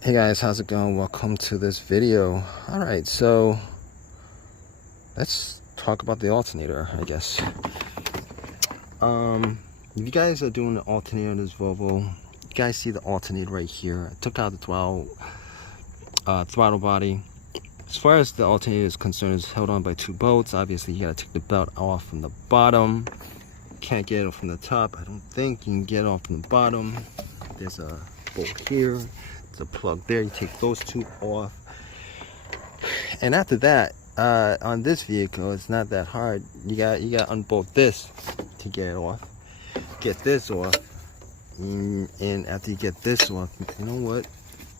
Hey guys, how's it going? Welcome to this video. Alright, so let's talk about the alternator, I guess. If you guys are doing the alternator on this Volvo, you guys see the alternator right here. I took out the throttle body. As far as the alternator is concerned, it's held on by two bolts. Obviously, you gotta take the belt off from the bottom. Can't get it from the top. I don't think you can get it off from the bottom. There's a bolt here. The plug there, you take those two off, and after that, on this vehicle, it's not that hard. You got unbolt this to get it off, get this off, and after you get this off, you know what,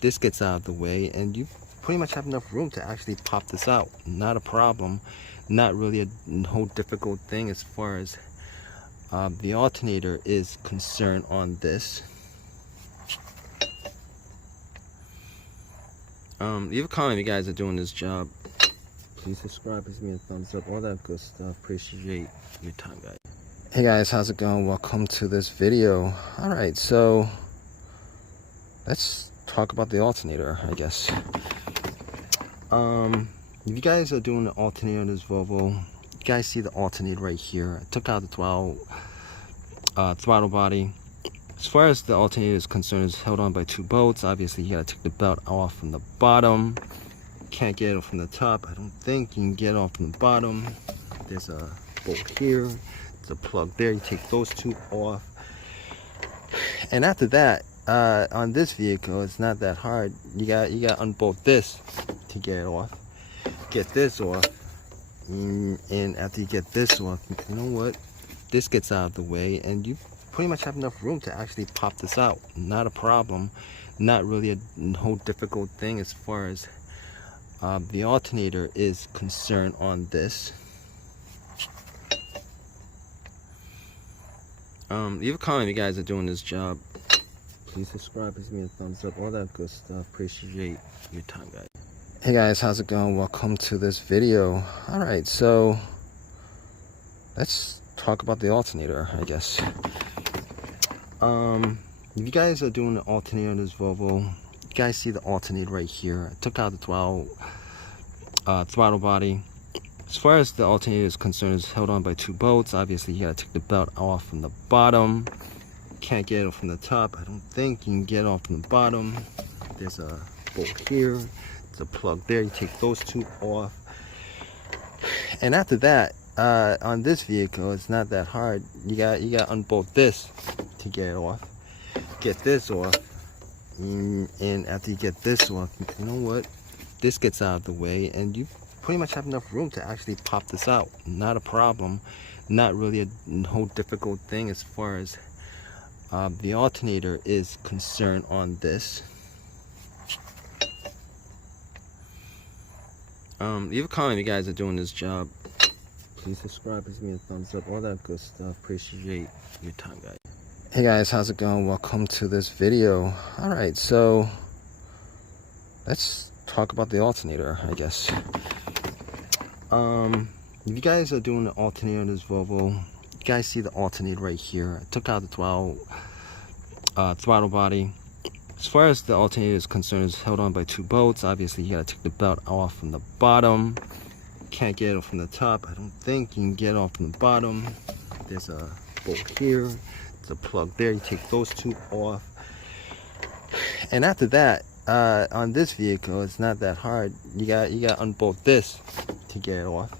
this gets out of the way, and you pretty much have enough room to actually pop this out. Not a problem, not really a whole difficult thing as far as the alternator is concerned on this. Leave a comment if you guys are doing this job. Please subscribe, please give me a thumbs up, all that good stuff. Appreciate your time, guys. Hey guys, how's it going? Welcome to this video. Alright, so let's talk about the alternator, I guess. If you guys are doing the alternator on this Volvo, you guys see the alternator right here. I took out the throttle body. As far as the alternator is concerned, it's held on by two bolts. Obviously, you gotta take the belt off from the bottom. Can't get it from the top. I don't think you can get it off from the bottom. There's a bolt here. There's a plug there. You take those two off. And after that, on this vehicle, it's not that hard. You got unbolt this to get it off. Get this off. And after you get this off, you know what? This gets out of the way, and you pretty much have enough room to actually pop this out. Not a problem, not really a whole difficult thing as far as the alternator is concerned on this. Leave a comment if you guys are doing this job. Please subscribe, please give me a thumbs up, all that good stuff. Appreciate your time, guys. Hey guys, how's it going? Welcome to this video. Alright, so let's talk about the alternator, I guess. If you guys are doing the alternator on this Volvo, you guys see the alternator right here. I took out the throttle body. As far as the alternator is concerned, it's held on by two bolts. Obviously, you gotta take the belt off from the bottom. Can't get it from the top. I don't think you can get it off from the bottom. There's a bolt here. There's a plug there. You take those two off. And after that, on this vehicle, it's not that hard. You got unbolt this to get it off, get this off, and after you get this off, you know what, this gets out of the way, and you pretty much have enough room to actually pop this out. Not a problem, not really a whole difficult thing as far as the alternator is concerned on this. Leave a comment if you guys are doing this job. Please subscribe, please give me a thumbs up, all that good stuff. Appreciate your time, guys. Hey guys, how's it going? Welcome to this video. Alright, so let's talk about the alternator, I guess. If you guys are doing the alternator on this Volvo, you guys see the alternator right here. I took out the throttle body. As far as the alternator is concerned, it's held on by two bolts. Obviously, you gotta take the belt off from the bottom. Can't get it from the top. I don't think you can get it off from the bottom. There's a bolt here. The plug there, you take those two off, and after that, on this vehicle, it's not that hard. You got unbolt this to get it off,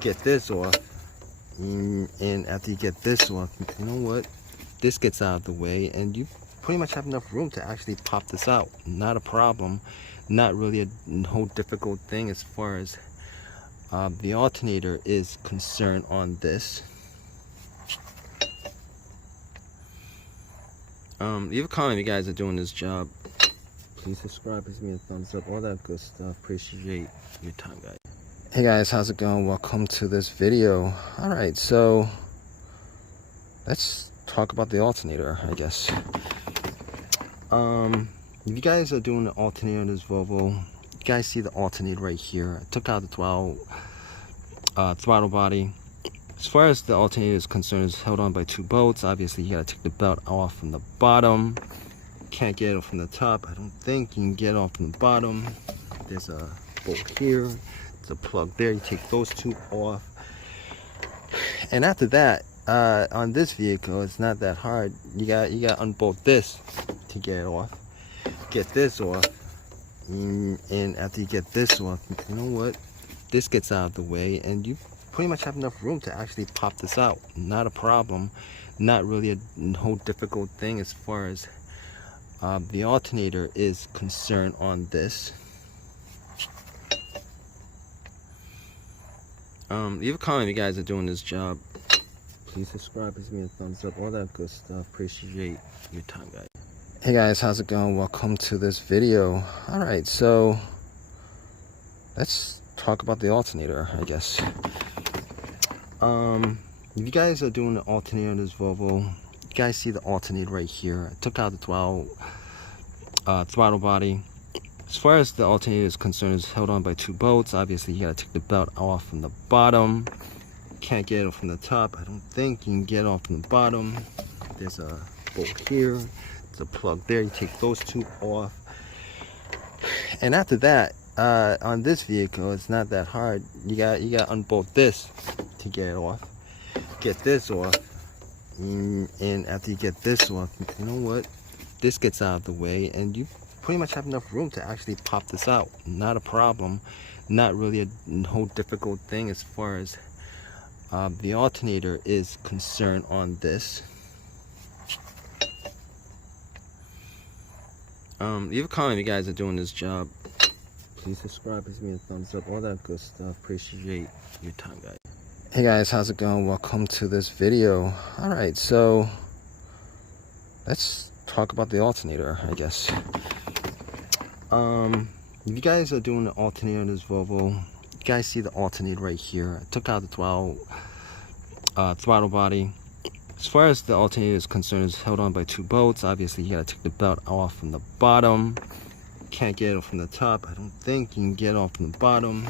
get this off, and after you get this off, you know what, this gets out of the way, and you pretty much have enough room to actually pop this out. Not a problem, not really a whole difficult thing as far as the alternator is concerned on this. Leave a comment if you guys are doing this job. Please subscribe, please give me a thumbs up, all that good stuff. Appreciate your time, guys. Hey guys, how's it going? Welcome to this video. Alright, so let's talk about the alternator, I guess. If you guys are doing the alternator on this Volvo, you guys see the alternator right here. I took out the throttle body. As far as the alternator is concerned, it's held on by two bolts. Obviously, you gotta take the belt off from the bottom. Can't get it from the top. I don't think you can get it off from the bottom. There's a bolt here. There's a plug there. You take those two off. And after that, on this vehicle, it's not that hard. You got to unbolt this to get it off. Get this off. And after you get this off, you know what? This gets out of the way, and you pretty much have enough room to actually pop this out. Not a problem. Not really a whole difficult thing as far as the alternator is concerned on this. Leave a comment if you guys are doing this job. Please subscribe, please give me a thumbs up, all that good stuff. Appreciate your time, guys. Hey guys, how's it going? Welcome to this video. Alright, so let's talk about the alternator, I guess. If you guys are doing the alternator on this Volvo, you guys see the alternator right here. I took out the throttle body. As far as the alternator is concerned, it's held on by two bolts. Obviously, you gotta take the belt off from the bottom. Can't get it from the top. I don't think you can get it off from the bottom. There's a bolt here. There's a plug there. You take those two off. And after that, on this vehicle, it's not that hard. You got to unbolt this to get it off. Get this off. And after you get this off, you know what? This gets out of the way, and you pretty much have enough room to actually pop this out. Not a problem. Not really a whole difficult thing as far as the alternator is concerned on this. Leave a comment if you guys are doing this job. Please subscribe, please give me a thumbs up, all that good stuff. Appreciate your time, guys. Hey guys, how's it going? Welcome to this video. Alright, so let's talk about the alternator, I guess. If you guys are doing the alternator on this Volvo, you guys see the alternator right here. I took out the throttle body. As far as the alternator is concerned, it's held on by two bolts. Obviously, you gotta take the belt off from the bottom. Can't get it from the top. I don't think you can get it off from the bottom.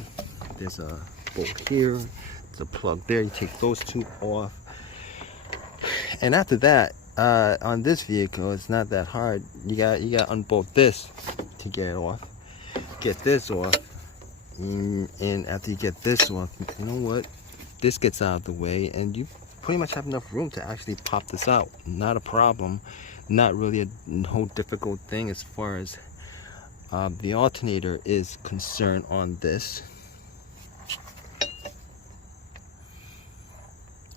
There's a bolt here. There's a plug there. You take those two off. And after that, on this vehicle, it's not that hard. You got to unbolt this to get it off. Get this off. And after you get this off, you know what? This gets out of the way, and you pretty much have enough room to actually pop this out. Not a problem. Not really a whole difficult thing as far as the alternator is concerned on this.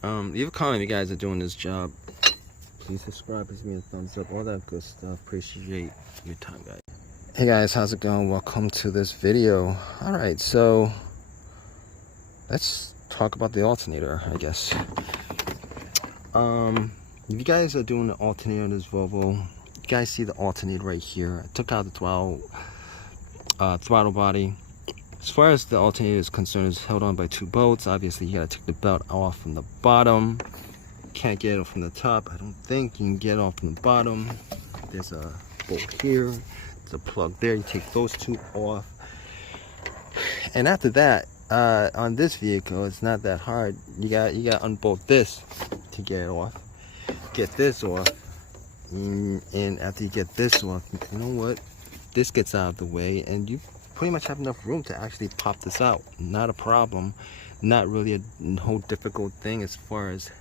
Leave a comment if you guys are doing this job. Please subscribe, please give me a thumbs up, all that good stuff. Appreciate your time, guys. Hey guys, how's it going? Welcome to this video. Alright, so let's talk about the alternator, I guess. If you guys are doing the alternator on this Volvo, you guys see the alternator right here. I took out the throttle body. As far as the alternator is concerned, it's held on by two bolts. Obviously, you gotta take the belt off from the bottom. Can't get it from the top. I don't think you can get it off from the bottom. There's a bolt here. There's a plug there. You take those two off. And after that, on this vehicle, it's not that hard. You got to unbolt this to get it off. Get this off. And after you get this off, you know what? This gets out of the way, and you pretty much have enough room to actually pop this out. Not a problem. Not really a whole difficult thing as far as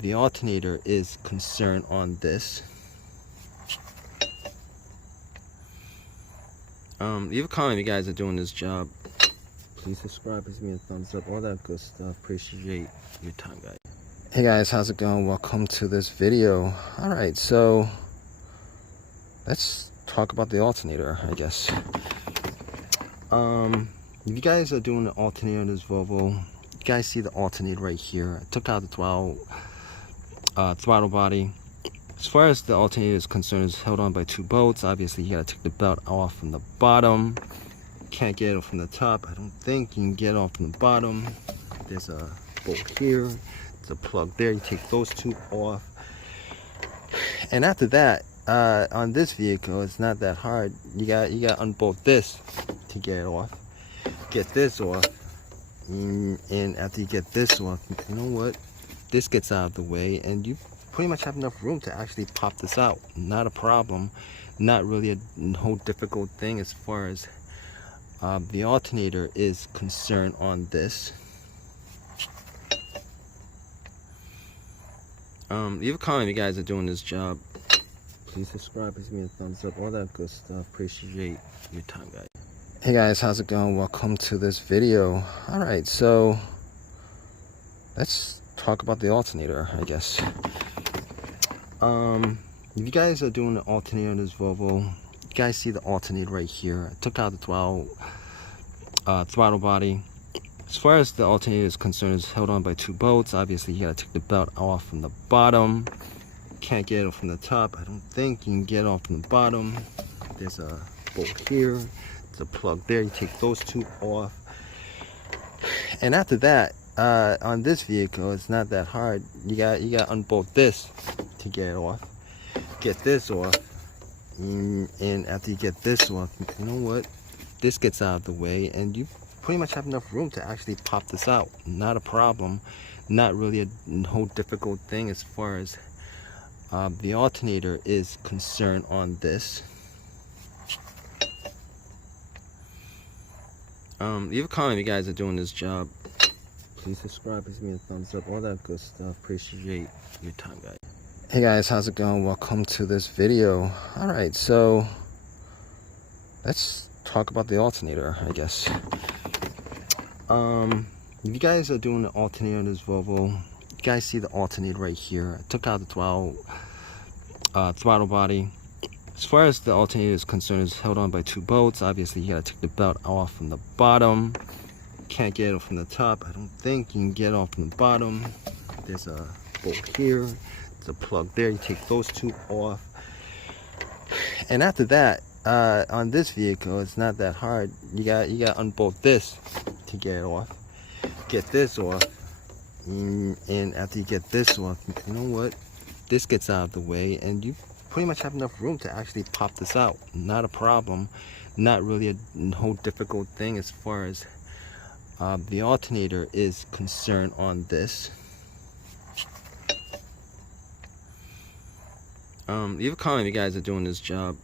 the alternator is concerned on this. Leave a comment if you guys are doing this job. Please subscribe, please give me a thumbs up, all that good stuff. Appreciate your time, guys. Hey guys, how's it going? Welcome to this video. Alright, so let's talk about the alternator, I guess. If you guys are doing the alternator on this Volvo, you guys see the alternator right here. I took out the throttle body. As far as the alternator is concerned, it's held on by two bolts. Obviously, you gotta take the belt off from the bottom. Can't get it from the top. I don't think you can get it off from the bottom. There's a bolt here. There's a plug there. You take those two off. And after that, on this vehicle, it's not that hard. You got to unbolt this to get it off. Get this off. And after you get this off, you know what? This gets out of the way, and you pretty much have enough room to actually pop this out. Not a problem. Not really a whole difficult thing as far as the alternator is concerned on this. Leave a comment if you guys are doing this job. Please subscribe, please give me a thumbs up, all that good stuff. Appreciate your time, guys. Hey guys, how's it going? Welcome to this video. Alright, so let's talk about the alternator, I guess. If you guys are doing the alternator on this Volvo, you guys see the alternator right here. I took out the throttle body. As far as the alternator is concerned, it's held on by two bolts. Obviously, you gotta take the belt off from the bottom. Can't get it from the top. I don't think you can get it off from the bottom. There's a bolt here. There's a plug there. You take those two off. And after that, on this vehicle, it's not that hard. You got unbolt this to get it off. Get this off. And after you get this off, you know what? This gets out of the way, and you pretty much have enough room to actually pop this out. Not a problem. Not really a whole difficult thing as far as the alternator is concerned on this. Leave a comment if you guys are doing this job. Please subscribe, please give me a thumbs up, all that good stuff. Appreciate your time, guys. Hey guys, how's it going? Welcome to this video. Alright, so let's talk about the alternator, I guess. If you guys are doing the alternator on this Volvo, you guys see the alternator right here. I took out the throttle body. As far as the alternator is concerned, it's held on by two bolts. Obviously, you gotta take the belt off from the bottom. Can't get it from the top. I don't think you can get it off from the bottom. There's a bolt here. There's a plug there. You take those two off. And after that, on this vehicle, it's not that hard. You got unbolt this to get it off. Get this off. And after you get this off, you know what? This gets out of the way, and you pretty much have enough room to actually pop this out. Not a problem. Not really a whole difficult thing as far as the alternator is concerned on this. Leave a comment if you guys are doing this job.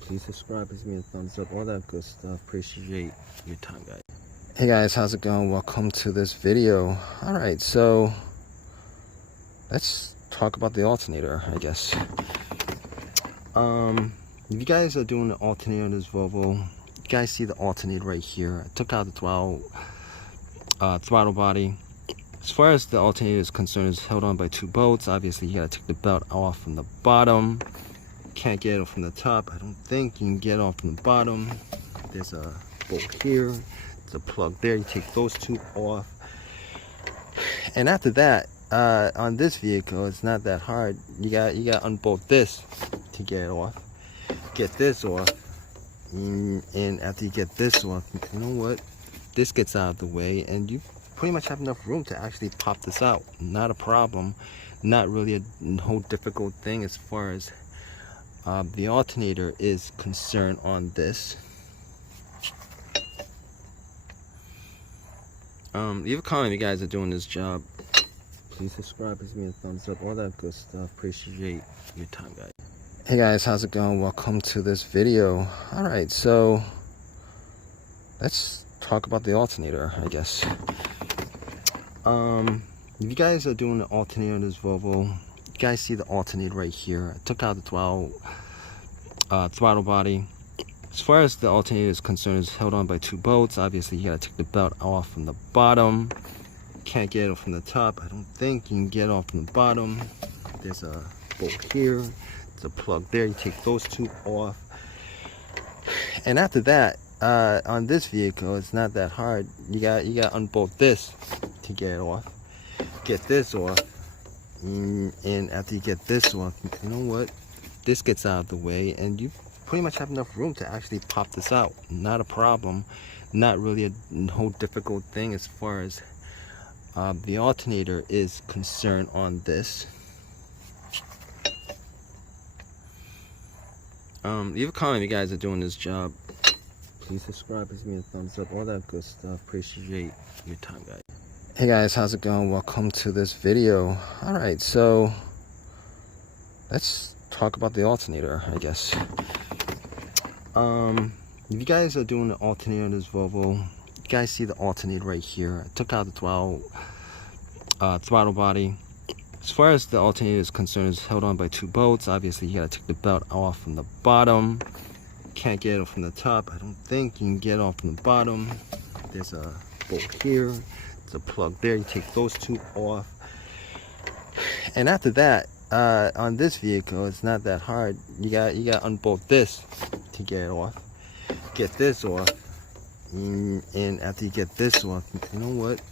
Please subscribe, please give me a thumbs up, all that good stuff. Appreciate your time, guys. Hey guys, how's it going? Welcome to this video. Alright, so let's talk about the alternator, I guess. If you guys are doing the alternator on this Volvo, you guys see the alternator right here. I took out the throttle body. As far as the alternator is concerned, it's held on by two bolts. Obviously, you gotta take the belt off from the bottom. Can't get it from the top. I don't think you can get it off from the bottom. There's a bolt here. There's a plug there. You take those two off. And after that, on this vehicle, it's not that hard. You got unbolt this to get it off. Get this off. And after you get this off, you know what? This gets out of the way, and you pretty much have enough room to actually pop this out. Not a problem. Not really a whole difficult thing as far as the alternator is concerned on this. Leave a comment if you guys are doing this job. Please subscribe, please give me a thumbs up, all that good stuff. Appreciate your time, guys. Hey guys, how's it going? Welcome to this video. Alright, so let's talk about the alternator, I guess. If you guys are doing the alternator on this Volvo, you guys see the alternator right here. I took out the throttle body. As far as the alternator is concerned, it's held on by two bolts. Obviously, you gotta take the belt off from the bottom. Can't get it from the top. I don't think you can get it off from the bottom. There's a bolt here. There's a plug there. You take those two off. And after that, on this vehicle, it's not that hard. You got unbolt this to get it off. Get this off. And after you get this off, you know what? This gets out of the way, and you pretty much have enough room to actually pop this out. Not a problem. Not really a whole difficult thing as far as the alternator is concerned on this. Leave a comment if you guys are doing this job. Please subscribe, please give me a thumbs up, all that good stuff. Appreciate your time, guys. Hey guys, how's it going? Welcome to this video. Alright, so let's talk about the alternator, I guess. If you guys are doing the alternator on this Volvo, you guys see the alternator right here. I took out the throttle body. As far as the alternator is concerned, it's held on by 2 bolts. Obviously, you gotta take the belt off from the bottom. Can't get it from the top. I don't think you can get it off from the bottom. There's a bolt here. There's a plug there. You take those 2 off. And after that, on this vehicle, it's not that hard. You got unbolt this to get it off. Get this off. And after you get this off, you know what?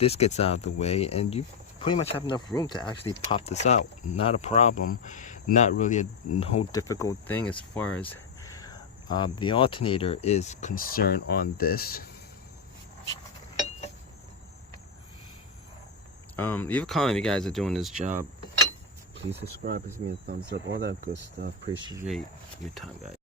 This gets out of the way, and you pretty much have enough room to actually pop this out. Not a problem. Not really a whole difficult thing as far as the alternator is concerned on this. Leave a comment if you guys are doing this job. Please subscribe, give me a thumbs up, all that good stuff. Appreciate your time, guys.